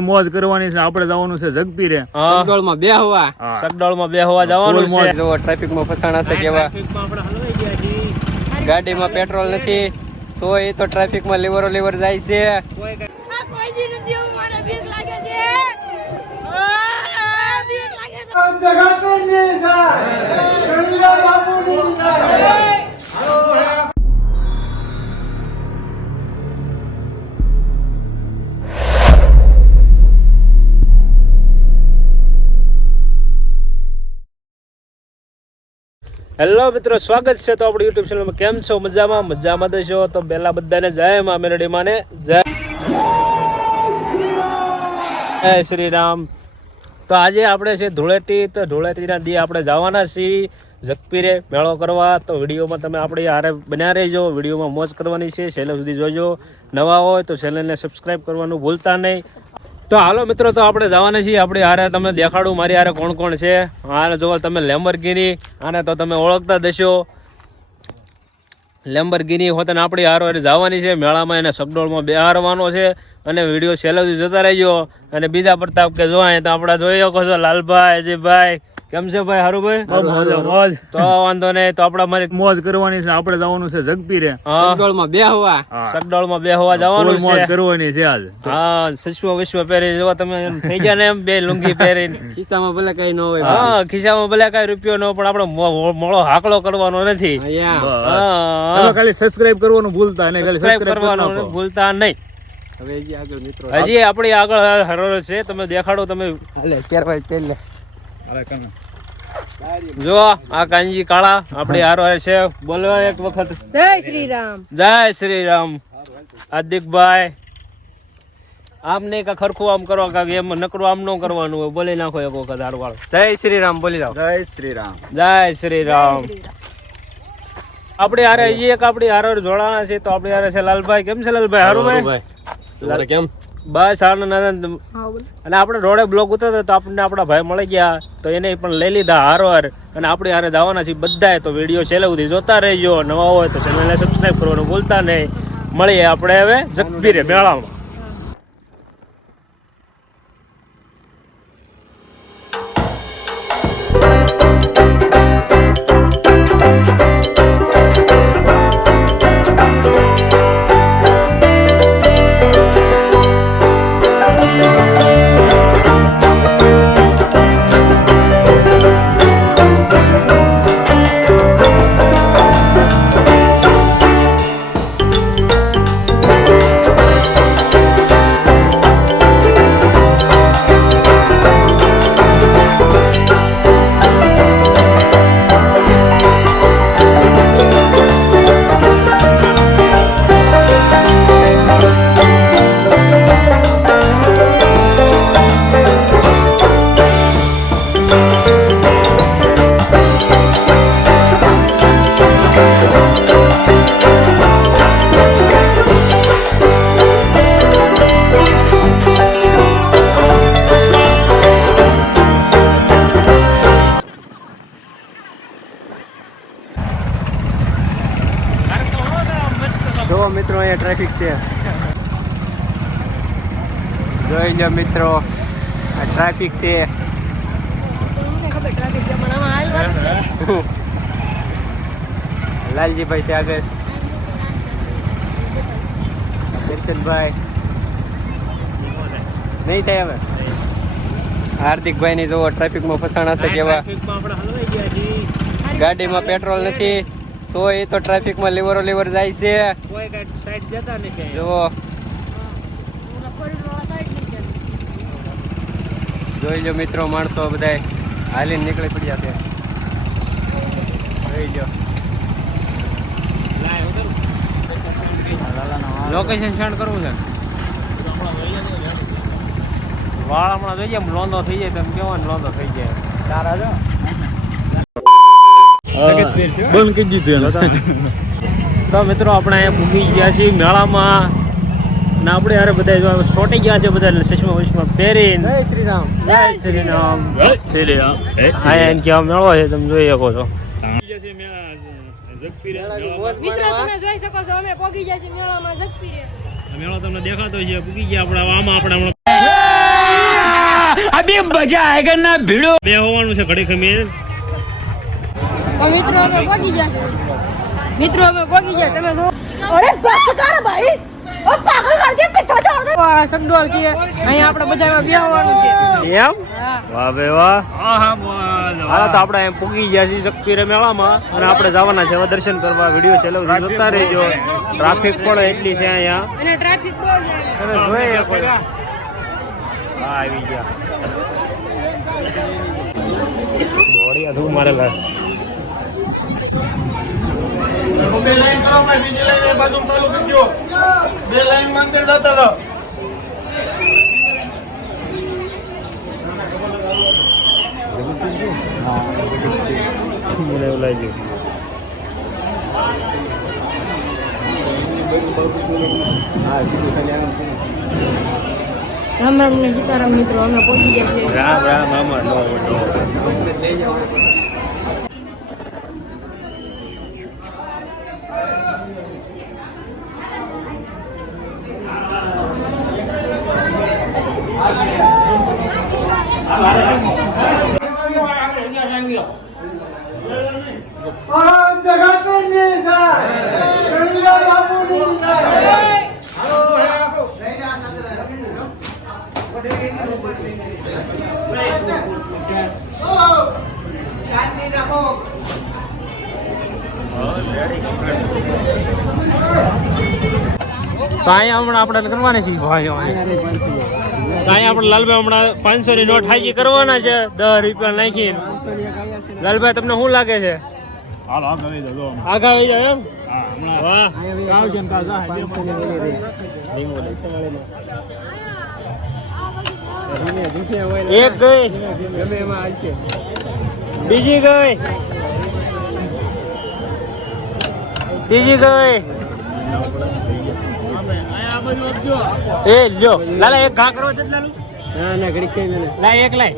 મોજ કરવાની છે આપણે જવાનું છે જગપીરે. હા. સગડોળમાં બે હવા. હા. સગડોળમાં બે હોવા જવાનું છે. જો ટ્રાફિકમાં ફસાણા છે કેવા. ગાડીમાં પેટ્રોલ નથી તો એ તો ટ્રાફિકમાં લેવરો લેવર જાય છે. આ હેલો મિત્રો, સ્વાગત છે તો આપણી યુટ્યુબ ચેનલમાં કેમ છો? મજામાં? મજામાં દેશો તો પહેલા બધાને જય મા મેરડી માને જય જય શ્રી રામ તો આજે આપણે છે ધૂળેટી. તો ધૂળેટીના દી આપણે જવાના છીએ. જગપીરે મેળો કરવા. તો વિડીયોમાં તમે આપણી હારે બન્યા રહેજો. વિડીયોમાં મોજ કરવાની છે. છેલ્લે સુધી જોજો. નવા હોય તો ચેનલને સબસ્ક્રાઈબ કરવાનું ભૂલતા નહીં. તો હાલો મિત્રો, તો આપણે જવાના છીએ. આપણી હારે તમને દેખાડું મારી હારે કોણ કોણ છે. આને જો તમે લેમ્બરગીની આને તો તમે ઓળખતા દશો લેમ્બરગીની હોતને આપણી હારો હારે જવાની છે. મેળામાં એને સગડોળમાં બેહારવાનો છે અને વીડિયો છેલ્લો જોતા રહેજો. અને બીજા પ્રતાપ કે જોવાય તો આપણે જોઈ શકો છો. લાલભાઈ અજયભાઈ કેમ છે ભાઈ? હારુભાઈ મોજ મોજ. તો વાંધો નહીં તો આપડે મારી મોજ કરવાની છે આપણે જવાનું છે જગપીરે. સગડોળમાં બે હોવા. સગડોળમાં બે હોવા જવાનું છે મોજ કરવાની છે આજ. હા વિશ્વ વિશ્વ પહેરી જો તમે થઈ ગયા ને એમ બે લુંગી પહેરી ખિસ્સામાં ભલે કઈ ન હોય હા ખિસ્સામાં ભલે કઈ રૂપિયો નો પણ આપણે મોળો હાકલો કરવાનો નથી. હા ખાલી સબસ્ક્રાઇબ કરવાનું ભૂલતા નહીં ખાલી સબસ્ક્રાઇબ કરવાનું ભૂલતા નહીં. હજી આગળ મિત્રો. હજી આપણી આગળ હરોળ છે તમે દેખાડો તમે હાલે ભાઈ પહેલે. જો આ કાનજી કાળા આપણી હારો છે. બોલવા એક વખત. જય શ્રી રામ જય શ્રી રામ હાર્દિકભાઈ આમ નહીં કા ખરખું આમ કરવા કા એમ નકરું આમ ન કરવાનું હોય. બોલી નાખો એક વખત હારવાળ જય શ્રી રામ બોલી જાઓ. જય શ્રી રામ જય શ્રી રામ આપણી હારે એક આપણી હારો જોડાણા છે તો આપણી હારે છે લાલભાઈ. કેમ છે લાલભાઈ? હારું ભાઈ કેમ? બસ આનંદ આનંદ અને આપણે રોડે બ્લોક ઉતરતા તો આપણને આપણા ભાઈ મળી ગયા. તો એને પણ લઈ લીધા હારોહાર અને આપણે હારે જવાના છીએ બધાએ. તો વીડિયો છેલ્લે સુધી જોતા રહેજો. નવા હોય તો ચેનલને સબસ્ક્રાઈબ કરવાનું ભૂલતા નહીં. મળીએ આપણે હવે જગબીરે મેળામાં. અહીંયા ટ્રાફિક છે. જોઈ લો મિત્રો આ ટ્રાફિક છે. લાલજીભાઈ છે આગળ. દર્શનભાઈ. નહીં થાય હવે? હાર્દિકભાઈ ની જોવો ટ્રાફિકમાં ફસાણા છે કેવા. ગાડીમાં પેટ્રોલ નથી. તો એ તો ટ્રાફિકમાં લીવરો લેવર જાય છે. કોઈ સાઈડ જતા જુઓ. જોઈ લો મિત્રો માણસો બધા હાલીને નીકળી પડ્યા છે. જોઈ લો. લોકેશન સેન્ડ કરવું છે? વાળ હમણાં જોઈએ લોંદો થઈ જાય તમે કેવો લોંદો થઈ જાય. તારા જો. બંધ કરી દીધું તો મિત્રો આપણે અહીંયા પૂગી ગયા છીએ મેળામાં. ને આપણે યાર બધા છોટી ગયા છે બધા ચશ્મા વશ્મા પહેરીને. જય શ્રી રામ જય શ્રી રામ જય શ્રી રામ આ એને કેવા મેળો છે તમે જોઈ શકો છો. મિત્રો તમે જોઈ શકો છો અમે પોગી ગયા છીએ મેળામાં જગપીરે મેળો તમને દેખાતો છે પૂગી ગયા આપણે આમાં આપણે હમણાં. બે હોવાનું છે ઘડી ખમી તો મિત્રો અમે પહોંચી ગયા છે. મિત્રો અમે પહોંચી ગયા તમે જો. અરે બસ કર ભાઈ. ઓ પાગલ કર કે પીછો છોડ દે સગડોળ છે. અહીંયા આપણે બધામાં બેહવાનું છે. એમ? વાહ બે વાહ. હા હા બોલ. હાલો તો આપણે અહીં પૂગી ગયા છીએ શક્તિરે મેળામાં. અને આપણે જવાના છે દર્શન કરવા. વીડિયો છેલ્લો જોતા રહેજો. ટ્રાફિક પણ એટલી છે અહીંયા. અને ટ્રાફિક પણ છે. જોઈએ હા આવી ગયા. દોડિયા ધૂળ મારેલા. બે લાઈન કરો ભાઈ બીજી લાઈન એ બાજુ ચાલુ કરી દો બે લાઈનમાં જતા રહો. મને એવું લાગ્યું રામ રામ ને સીતારામ મિત્રો અમે પહોંચી ગયા છીએ. રામ રામ આમાં તો અહીંયા હમણાં આપણે કરવાની છે ભાઈ. અહીંયા આપણે લાલભાઈ હમણાં પાંચસો ની નોટ હાજી કરવાના છે દસ રૂપિયા નાખીને. લાલભાઈ તમને શું લાગે છે? હાલ હા કરી દો જો આગા આવી જાય એમ? એક ગઈ. બીજી ગઈ. ત્રીજી ગઈ. એ લ્યો. લાલા એક ઘા કરો છે લાલુ? ના ના ઘડી કઈ મને. લાય એક લાય.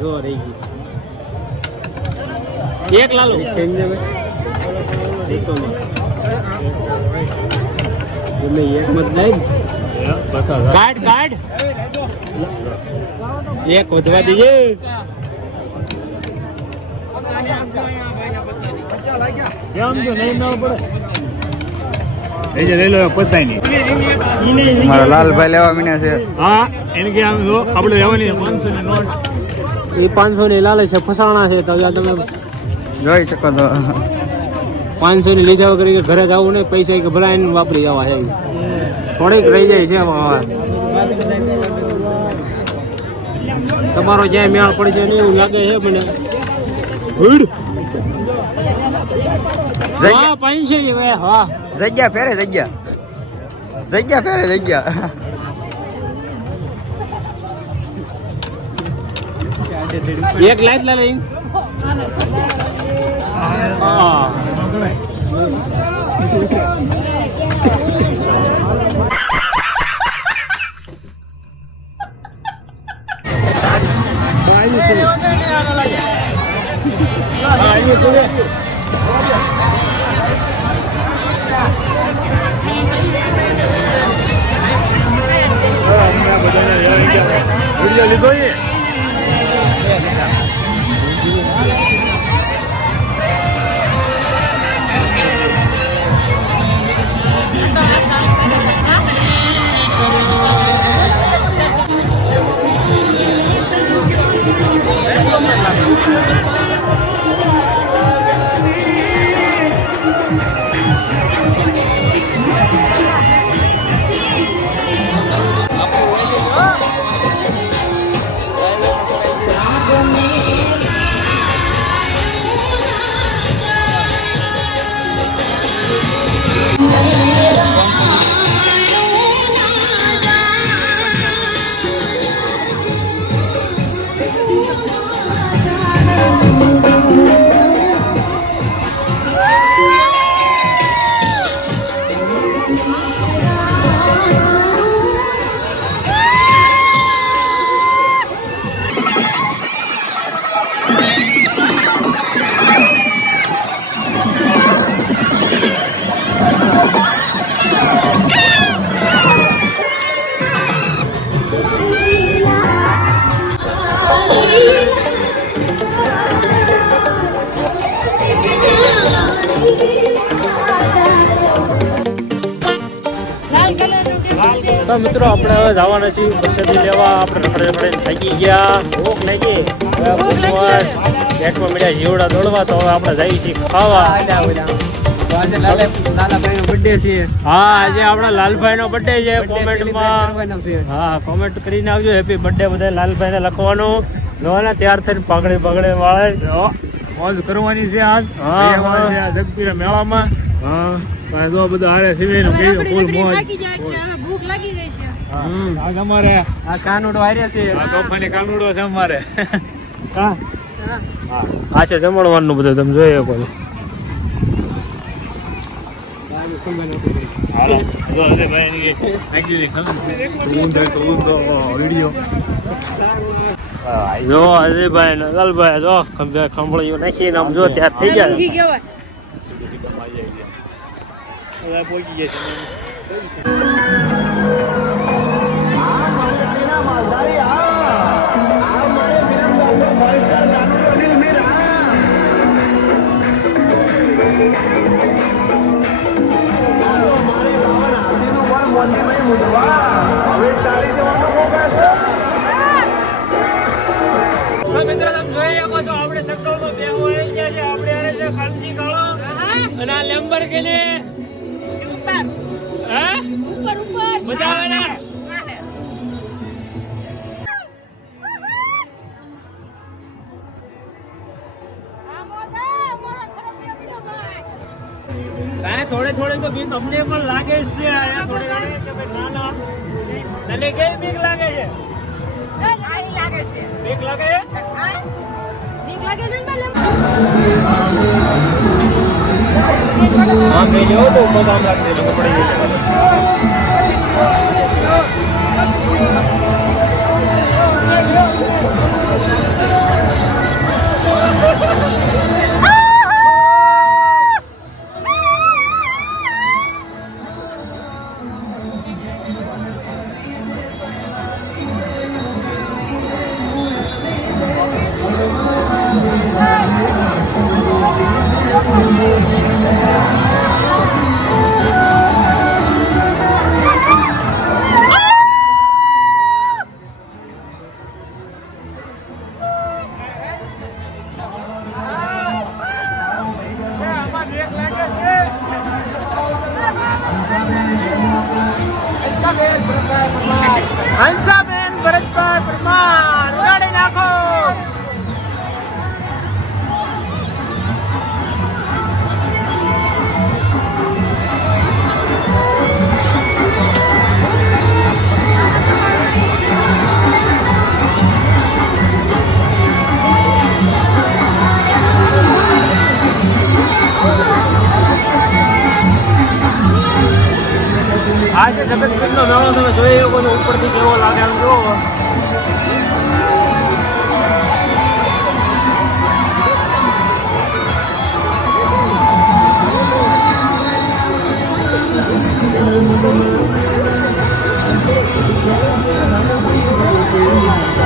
જો રહી ગઈ એક લાલુ. કેમ ને દેશોમાં તમે એક મત લઈ કાઢ કાઢ એક વધવા દઈએ. કેમ છે? નહીં ના પડે. એ જે લઈ લો પસાય નહીં. મારા લાલભાઈ લેવા મીના છે. હા એને કે આમ જો આપણે લેવાની પાંચસો ની નોટ. એ પાંચસો ની લાલે છે ફસાણા છે તો તમે જોઈ શકો છો. પાંચસો ની લીધા વગર કે ઘરે જવું નહીં પૈસા કે ભલા એને વાપરી જવા છે. થોડીક રહી જાય છે. તમારો જ્યાં મેળ પડશે ને એવું લાગે છે મને. હા પાંચસો ની ભાઈ હા. જગ્યા ફેરે જગ્યા. જગ્યા ફેરે જગ્યા. એક લાઈટ લે લઈ. હા. વીડિયો લીધો છે લાલ મિત્રો આપણે હવે જવાના છીએ. પ્રસાદી લેવા. આપણે રખડે રખડે થાકી ગયા. ભૂખ લાગી. લાગી. મળ્યા જીવડા દોડવા તો હવે આપણે જઈએ છીએ ખાવા. હા આજે આપણા લાલભાઈ નો બર્થડે છે. કોમેન્ટમાં હા કોમેન્ટ કરીને આવજો. હેપી બર્થડે બધા લાલભાઈ ને લખવાનું. જોવાના ત્યાર થઈને પાઘડે પાઘડે વાળે. મોજ કરવાની છે આજ. હા, જગપીરા મેળામાં. હા. જો બધું હારે સિવાયનું હવે કેવું ફૂલ મોજ. આ તમારે આ કાનુડો હાર્યા છે. આ તોફાની કાનુડો છે અમારે. હા. આ છે જમણવાનું બધું તમે જોઈ શકો છો. જો અજયભાઈ ની actually ખબર જો ખંભળીઓ નાખીને આમ જો ત્યાર થઈ ગયા હવે પહોંચી ગયા છે તો મિત્રો તમે જોઈ શકો છો આપણે સક્કલમાં બેહો આવી ગયા છે. આપણે આરે છે ખાનજી કાળો અને આ લેમ્બરગિની ઉપર. હે? ઉપર ઉપર. મજા આવે ને? આ મોટા મોરા ખરાબ પડ્યો ભાઈ. કાંઈ થોડે થોડે તો બી તમને પણ લાગે જ છે થોડે તને કઈ બીક લાગે છે? બીક લાગે છે? બીક લાગે છે ને પેલા? હા કઈ જવો તો ઉપર કામ લાગશે લોકો પડી જાય Hands up and Barat Parma! આ છે જગતપુરનો મેળો તમે જોઈ શકો છો ઉપરથી કેવો લાગે આમ Thank થઈ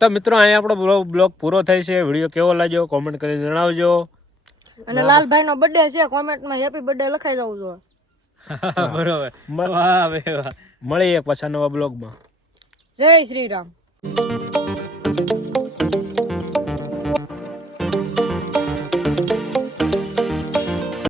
તો મિત્રો અહીંયા આપણો બ્લોગ પૂરો થાય છે. વીડિયો કેવો લાગ્યો કોમેન્ટ કરીને જણાવજો. અને લાલભાઈ નો બર્થડે છે કોમેન્ટમાં હેપી બર્થડે લખાઈ જવું જોઈએ બરોબર. વાહ વાહ મળીએ પાછા નવા બ્લોગમાં. જય શ્રી રામ.